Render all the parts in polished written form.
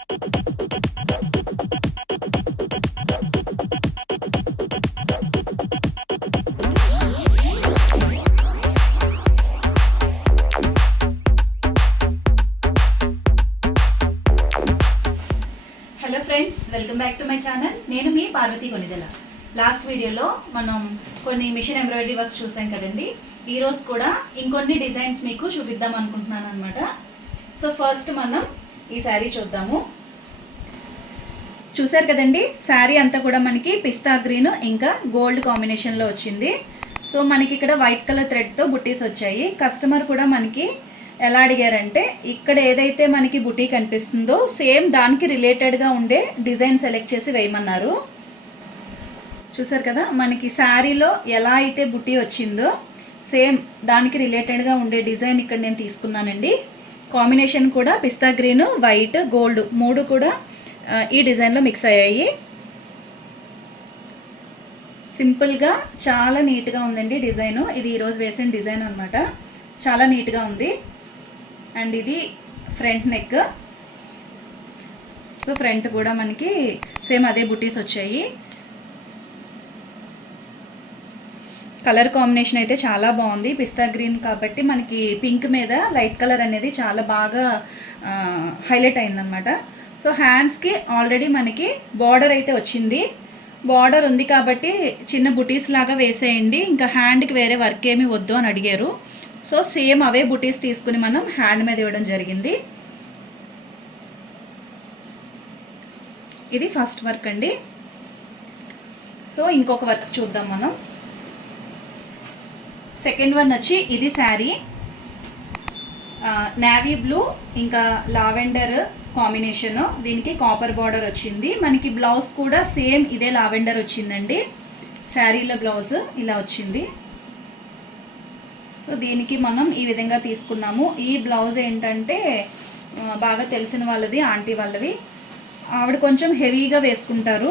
Hello friends, welcome back to my channel. నేను మీ Parvati Konidela. Last వీడియోలో మనం కొన్ని మిషన్ ఎంబ్రాయిడరీ వర్క్స్ చూసాం కదండి. ఈరోజు కూడా ఇంకొన్ని డిజైన్స్ మీకు చూపిద్దాం అనుకుంటున్నాను అనమాట. సో ఫస్ట్ మనం ఈ శారీ చూద్దాము. చూసారు కదండి, శారీ అంతా కూడా మనకి పిస్తా గ్రీన్ ఇంకా గోల్డ్ కాంబినేషన్లో వచ్చింది. సో మనకి ఇక్కడ వైట్ కలర్ థ్రెడ్తో బుట్టీస్ వచ్చాయి. కస్టమర్ కూడా మనకి ఎలా అడిగారంటే, ఇక్కడ ఏదైతే మనకి బుటీ కనిపిస్తుందో సేమ్ దానికి రిలేటెడ్గా ఉండే డిజైన్ సెలెక్ట్ చేసి వేయమన్నారు. చూసారు కదా, మనకి శారీలో ఎలా అయితే బుటీ వచ్చిందో సేమ్ దానికి రిలేటెడ్గా ఉండే డిజైన్ ఇక్కడ నేను తీసుకున్నానండి. కాంబినేషన్ కూడా పిస్తా గ్రీన్, వైట్, గోల్డ్ మూడు కూడా ఈ డిజైన్లో మిక్స్ అయ్యాయి. సింపుల్గా చాలా నీట్గా ఉందండి డిజైను. ఇది ఈరోజు వేసిన డిజైన్ అనమాట. చాలా నీట్గా ఉంది. అండ్ ఇది ఫ్రంట్ నెక్. సో ఫ్రంట్ కూడా మనకి సేమ్ అదే బుటీస్ వచ్చాయి. కలర్ కాంబినేషన్ అయితే చాలా బాగుంది. పిస్తా గ్రీన్ కాబట్టి మనకి పింక్ మీద లైట్ కలర్ అనేది చాలా బాగా హైలైట్ అయిందనమాట. సో హ్యాండ్స్కి ఆల్రెడీ మనకి బార్డర్ అయితే వచ్చింది. బార్డర్ ఉంది కాబట్టి చిన్న బుటీస్ లాగా వేసేయండి, ఇంకా హ్యాండ్కి వేరే వర్క్ ఏమీ వద్దు అని అడిగారు. సో సేమ్ అవే బుటీస్ తీసుకుని మనం హ్యాండ్ మీద ఇవ్వడం జరిగింది. ఇది ఫస్ట్ వర్క్ అండి. సో ఇంకొక వర్క్ చూద్దాం మనం. సెకండ్ వన్ వచ్చి ఇది శారీ నేవీ బ్లూ ఇంకా లావెండర్ కాంబినేషన్. దీనికి కాపర్ బార్డర్ వచ్చింది. మనకి బ్లౌజ్ కూడా సేమ్ ఇదే లావెండర్ వచ్చిందండి. శారీలో బ్లౌజ్ ఇలా వచ్చింది. సో దీనికి మనం ఈ విధంగా తీసుకున్నాము. ఈ బ్లౌజ్ ఏంటంటే బాగా తెలిసిన వాళ్ళది, ఆంటీ వాళ్ళవి. ఆవిడ కొంచెం హెవీగా వేసుకుంటారు,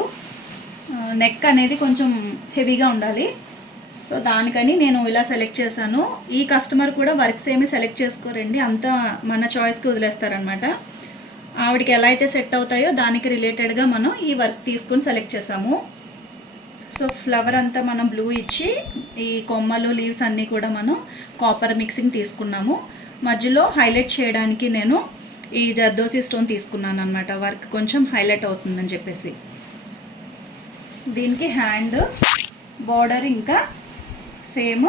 నెక్ అనేది కొంచెం హెవీగా ఉండాలి. సో దానికని నేను ఇలా సెలెక్ట్ చేశాను. ఈ కస్టమర్ కూడా వర్క్స్ ఏమి సెలెక్ట్ చేసుకోరండి, అంతా మన చాయిస్కి వదిలేస్తారనమాట. ఆవిడకి ఎలా అయితే సెట్ అవుతాయో దానికి రిలేటెడ్గా మనం ఈ వర్క్ తీసుకుని సెలెక్ట్ చేసాము. సో ఫ్లవర్ అంతా మనం బ్లూ ఇచ్చి ఈ కొమ్మలు, లీవ్స్ అన్నీ కూడా మనం కాపర్ మిక్సింగ్ తీసుకున్నాము. మధ్యలో హైలైట్ చేయడానికి నేను ఈ జర్దోసి స్టోన్ తీసుకున్నాను అనమాట. వర్క్ కొంచెం హైలైట్ అవుతుందని చెప్పేసి. దీనికి హ్యాండ్ బార్డర్ ఇంకా సేమ్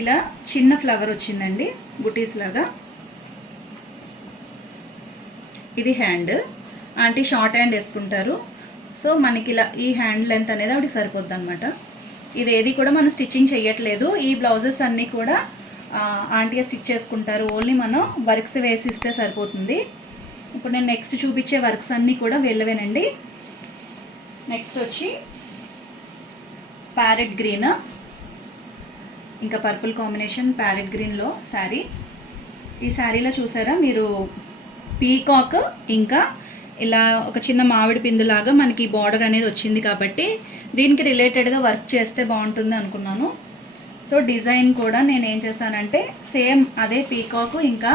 ఇలా చిన్న ఫ్లవర్ వచ్చిందండి, బుటీస్ లాగా. ఇది హ్యాండ్. ఆంటీ షార్ట్ హ్యాండ్ వేసుకుంటారు. సో మనకి ఇలా ఈ హ్యాండ్ లెంత్ అనేది ఆవిడకి సరిపోద్ది అనమాట. ఇది ఏది కూడా మనం స్టిచ్చింగ్ చేయట్లేదు. ఈ బ్లౌజెస్ అన్నీ కూడా ఆంటీ స్టిచ్ చేసుకుంటారు. ఓన్లీ మనం వర్క్స్ వేసిస్తే సరిపోతుంది. ఇప్పుడు నేను నెక్స్ట్ చూపించే వర్క్స్ అన్నీ కూడా వెళ్ళవేనండి. నెక్స్ట్ వచ్చి ప్యారెట్ గ్రీన్ ఇంకా పర్పుల్ కాంబినేషన్ ప్యారెట్ గ్రీన్లో శారీ. ఈ శారీలో చూసారా మీరు, పీకాక్ ఇంకా ఇలా ఒక చిన్న మామిడి పిందులాగా మనకి బార్డర్ అనేది వచ్చింది కాబట్టి దీనికి రిలేటెడ్గా వర్క్ చేస్తే బాగుంటుంది అనుకున్నాను. సో డిజైన్ కూడా నేను ఏం చేశానంటే సేమ్ అదే పీకాక్ ఇంకా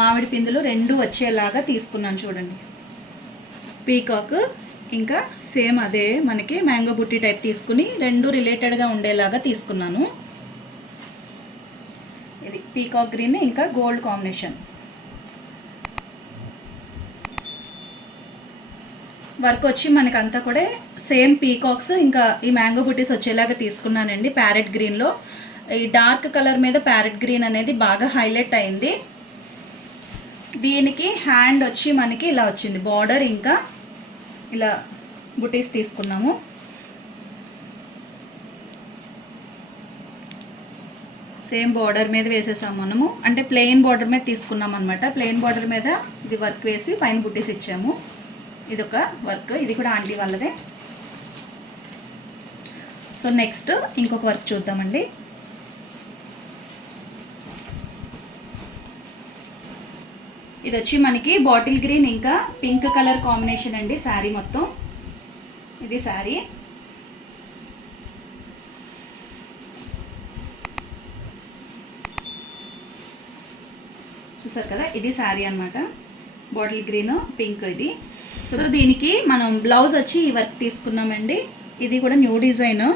మామిడి పిందులు రెండు వచ్చేలాగా తీసుకున్నాను. చూడండి, పీకాక్ ఇంకా సేమ్ అదే మనకి మ్యాంగో బుట్టి టైప్ తీసుకుని రెండు రిలేటెడ్గా ఉండేలాగా తీసుకున్నాను. ఇది పీకాక్ గ్రీన్ ఇంకా గోల్డ్ కాంబినేషన్. వర్క్ వచ్చి మనకంతా కూడా సేమ్ పీకాక్స్ ఇంకా ఈ మ్యాంగో బుటీస్ వచ్చేలాగా తీసుకున్నానండి. ప్యారెట్ గ్రీన్లో ఈ డార్క్ కలర్ మీద ప్యారెట్ గ్రీన్ అనేది బాగా హైలైట్ అయింది. దీనికి హ్యాండ్ వచ్చి మనకి ఇలా వచ్చింది, బార్డర్ ఇంకా ఇలా బుటీస్ తీసుకున్నాము. సేమ్ బార్డర్ మీద వేసేసాము మనము, అంటే ప్లెయిన్ బార్డర్ మీద తీసుకున్నాం అనమాట. ప్లెయిన్ బార్డర్ మీద ఇది వర్క్ వేసి పైన బుటీస్ ఇచ్చాము. ఇదొక వర్క్, ఇది కూడా ఆంటీ వాళ్ళదే. సో నెక్స్ట్ ఇంకొక వర్క్ చూద్దామండి. ఇది వచ్చి మనకి బాటిల్ గ్రీన్ ఇంకా పింక్ కలర్ కాంబినేషన్ అండి. శారీ మొత్తం ఇది శారీ. చూసారు కదా, ఇది శారీ అనమాట. బాటిల్ గ్రీన్ పింక్ ఇది. సో దీనికి మనం బ్లౌజ్ వచ్చి ఈ వర్క్ తీసుకున్నామండి. ఇది కూడా న్యూ డిజైన్,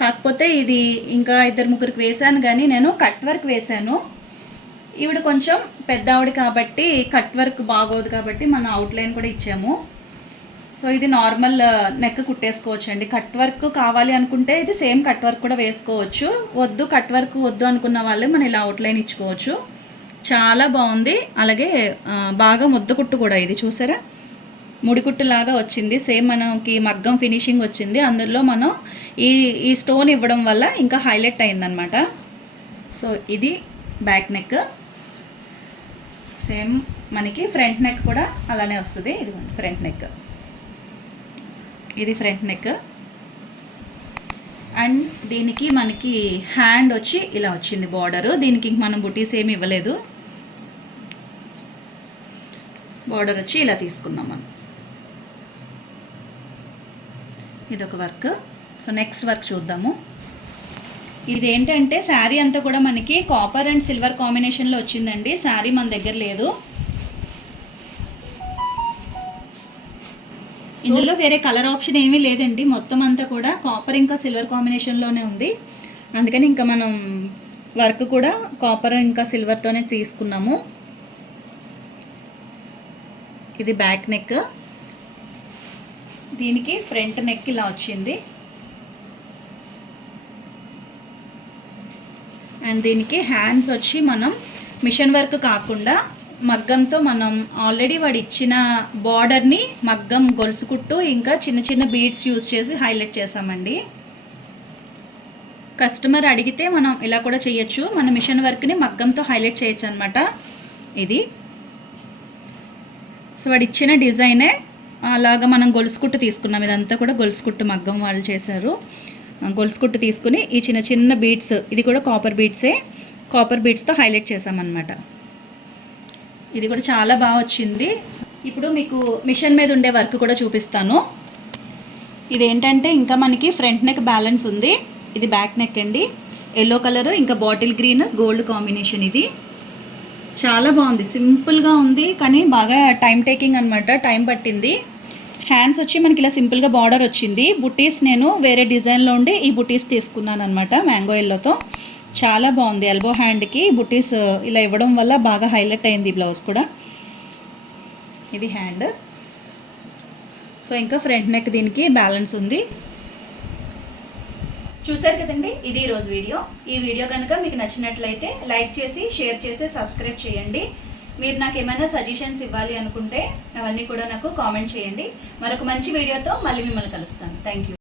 కాకపోతే ఇది ఇంకా 2-3కి వేసాను కానీ నేను కట్ వర్క్ వేశాను. ఈవిడ కొంచెం పెద్ద ఆవిడ కాబట్టి కట్ వర్క్ బాగోదు కాబట్టి మనం అవుట్లైన్ కూడా ఇచ్చాము. సో ఇది నార్మల్ నెక్ కుట్టేసుకోవచ్చు అండి. కట్ వర్క్ కావాలి అనుకుంటే ఇది సేమ్ కట్ వర్క్ కూడా వేసుకోవచ్చు. వద్దు కట్ వర్క్ వద్దు అనుకున్న వాళ్ళే మనం ఇలా అవుట్లైన్ ఇచ్చుకోవచ్చు. చాలా బాగుంది. అలాగే బాగా ముద్ద కుట్టు కూడా, ఇది చూసారా ముడికుట్టు లాగా వచ్చింది. సేమ్ మనకి మగ్గం ఫినిషింగ్ వచ్చింది. అందులో మనం ఈ స్టోన్ ఇవ్వడం వల్ల ఇంకా హైలైట్ అయిందనమాట. సో ఇది బ్యాక్ నెక్. సేమ్ మనకి ఫ్రంట్ నెక్ కూడా అలానే వస్తుంది. ఇది ఫ్రంట్ నెక్, ఇది ఫ్రంట్ నెక్. అండ్ దీనికి మనకి హ్యాండ్ వచ్చి ఇలా వచ్చింది బార్డరు. దీనికి మనం బుటీస్ ఏమి ఇవ్వలేదు, బార్డర్ వచ్చి ఇలా తీసుకున్నాం మనం. ఇదొక వర్క్. సో నెక్స్ట్ వర్క్ చూద్దాము. ఇది ఏంటంటే శారీ అంతా కూడా మనకి కాపర్ అండ్ సిల్వర్ కాంబినేషన్లో వచ్చిందండి. శారీ మన దగ్గర లేదు. ఇందులో వేరే కలర్ ఆప్షన్ ఏమీ లేదండి. మొత్తం అంతా కూడా కాపర్ ఇంకా సిల్వర్ కాంబినేషన్లోనే ఉంది. అందుకని ఇంకా మనం వర్క్ కూడా కాపర్ ఇంకా సిల్వర్తోనే తీసుకున్నాము. ఇది బ్యాక్ నెక్. దీనికి ఫ్రంట్ నెక్ ఇలా వచ్చింది. అండ్ దీనికి హ్యాండ్స్ వచ్చి మనం మిషన్ వర్క్ కాకుండా మగ్గంతో మనం ఆల్రెడీ వాడు ఇచ్చిన బార్డర్ని మగ్గం గొలుసు కుట్టు ఇంకా చిన్న చిన్న బీడ్స్ యూజ్ చేసి హైలైట్ చేసామండి. కస్టమర్ అడిగితే మనం ఇలా కూడా చేయొచ్చు. మన మిషన్ వర్క్ని మగ్గంతో హైలైట్ చేయొచ్చు అనమాట. ఇది సో వాడు ఇచ్చిన డిజైనే అలాగా మనం గొలుసు కుట్టు తీసుకున్నాం. ఇదంతా కూడా గొలుసు కుట్టు మగ్గం వాళ్ళు చేశారు. గొలుసు కుట్టు తీసుకుని ఈ చిన్న చిన్న బీడ్స్, ఇది కూడా కాపర్ బీడ్సే, కాపర్ బీడ్స్తో హైలైట్ చేసామన్నమాట. ఇది కూడా చాలా బాగా వచ్చింది. ఇప్పుడు మీకు మిషన్ మీద ఉండే వర్క్ కూడా చూపిస్తాను. ఇదేంటంటే ఇంకా మనకి ఫ్రంట్ నెక్ బ్యాలెన్స్ ఉంది. ఇది బ్యాక్ నెక్ అండి. ఎల్లో కలర్ ఇంకా బాటిల్ గ్రీన్ గోల్డ్ కాంబినేషన్. ఇది చాలా బాగుంది. సింపుల్గా ఉంది కానీ బాగా టైం టేకింగ్ అనమాట. టైం పట్టింది. హ్యాండ్స్ వచ్చి మనకి ఇలా సింపుల్గా బార్డర్ వచ్చింది. బుటీస్ నేను వేరే డిజైన్లో ఉండి ఈ బుటీస్ తీసుకున్నాను అనమాట మ్యాంగో ఎల్లోతో. చాలా బాగుంది. ఎల్బో హ్యాండ్కి బుటీస్ ఇలా ఇవ్వడం వల్ల బాగా హైలైట్ అయింది బ్లౌజ్ కూడా. ఇది హ్యాండ్. సో ఇంకా ఫ్రంట్ నెక్ దీనికి బ్యాలెన్స్ ఉంది. చూసారు కదండి, ఇది ఈరోజు వీడియో. ఈ వీడియో కనుక మీకు నచ్చినట్లయితే లైక్ చేసి, షేర్ చేసి, సబ్స్క్రైబ్ చేయండి. మీరు నాకు ఏమైనా సజెషన్స్ ఇవ్వాలి అనుకుంటే అవన్నీ కూడా నాకు కామెంట్ చేయండి. మరొక మంచి వీడియోతో మళ్ళీ మిమ్మల్ని కలుస్తాను. Thank you.